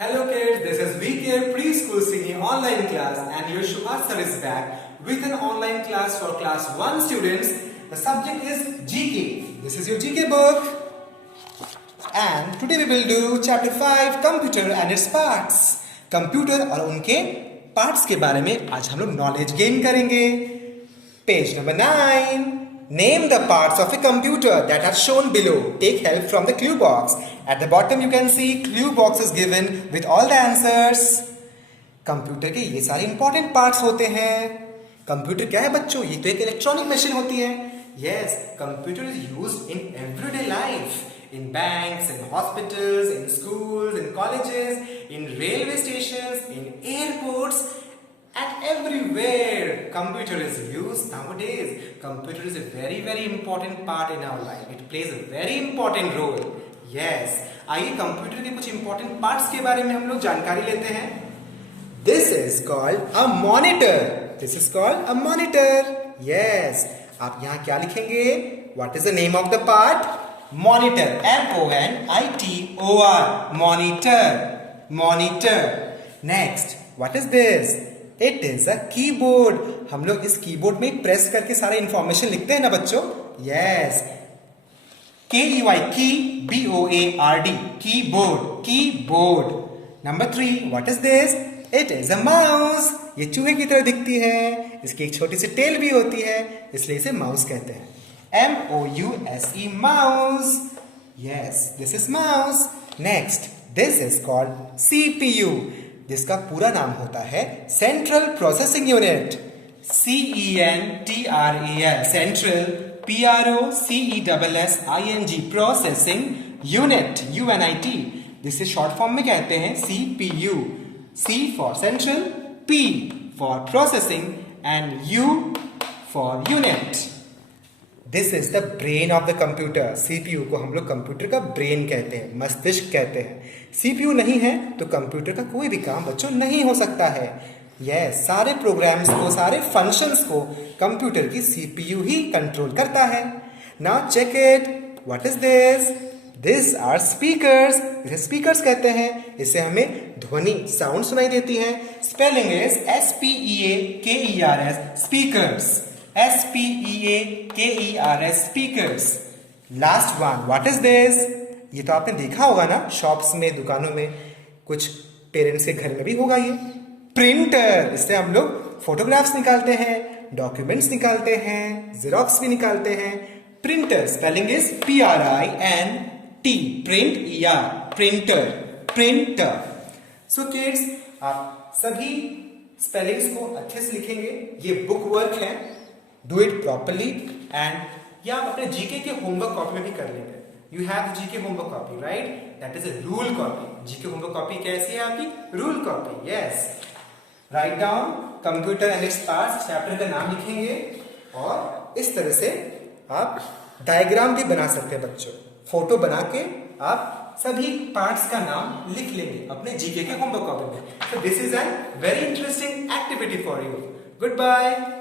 Hello kids, this is VK Preschool Singing Online Class and your Shubhas sir is back with an online class for class 1 students. The subject is GK. This is your GK book. And today we will do chapter 5 Computer and its parts. Computer और उनके parts के बारे में आज हम लोग knowledge gain करेंगे. Page number 9. Name the parts of a computer that are shown below. Take help from the clue box. At the bottom you can see clue box is given with all the answers. Computer के ये सारे important parts होते हैं. Computer क्या है बच्चों? ये तो एक इलेक्ट्रॉनिक मशीन होती है. Yes, computer is used in everyday life. In banks, in hospitals, in schools, in colleges, in railway stations, in airports. And everywhere computer is used nowadays. Computer is a very important part in our life. It plays a very important role. Yes. आइए computer के कुछ important parts के बारे में हम लोग जानकारी लेते हैं. This is called a monitor. This is called a monitor. Yes. आप यहाँ क्या लिखेंगे? What is the name of the part? Monitor. M-O-N-I-T-O-R. Monitor. Monitor. Next. What is this? It is a keyboard. हम लोग इस कीबोर्ड में press करके सारे इंफॉर्मेशन लिखते हैं ना बच्चों. Yes. K-E-Y key B-O-A-R-D keyboard. Keyboard. Number 3. What is this? It is a mouse. ये चूहे की तरह दिखती है. इसकी एक छोटी सी टेल भी होती है, इसलिए इसे माउस कहते हैं. M-O-U-S-E mouse. Yes, this is mouse. Next, this is called CPU. जिसका पूरा नाम होता है central processing unit. CENTRAL central PROCESSING processing unit UNIT. जिसे शॉर्ट फॉर्म में कहते हैं CPU. C for central, P for processing and U for unit. This is the brain of the computer. CPU को हम लोग कंप्यूटर का brain कहते हैं, मस्तिष्क कहते हैं. सीपीयू नहीं है तो कंप्यूटर का कोई भी काम बच्चों नहीं हो सकता है. यस, सारे प्रोग्राम्स को, सारे फंक्शंस को कंप्यूटर की सीपीयू ही कंट्रोल करता है. Now check it. What is this? This are speakers. इसे स्पीकर्स कहते हैं. इससे हमें ध्वनि, साउंड सुनाई देती है. Spelling is SPEAKERS speakers. SPEAKERS speakers. Last one. What is this? ये तो आपने देखा होगा ना, शॉप्स में, दुकानों में, कुछ पेरेंट्स के घर में भी होगा ये. प्रिंटर. इससे हम लोग फोटोग्राफ्स निकालते हैं, डॉक्यूमेंट्स निकालते हैं, जेरोक्स भी निकालते हैं. Printer spelling is PRINT. Print या प्रिंटर. प्रिंटर. सो किड्स, आप सभी स्पेलिंग्स को अच्छे से लिखेंगे. ये बुक वर्क है. Do it properly and या आप अपने जीके के होमवर्क कॉपी में भी कर लेंगे. You have the GK homework copy, right? That is a rule copy. GK homework copy कैसी है आपकी? Rule copy. Yes. Write down computer and its parts. Chapter का नाम लिखेंगे और इस तरह से आप डायग्राम भी बना सकते हैं बच्चों. फोटो बना के आप सभी पार्ट्स का नाम लिख लेंगे अपने जीके के होमवर्क कॉपी में. So this is a very interesting activity for you. Goodbye.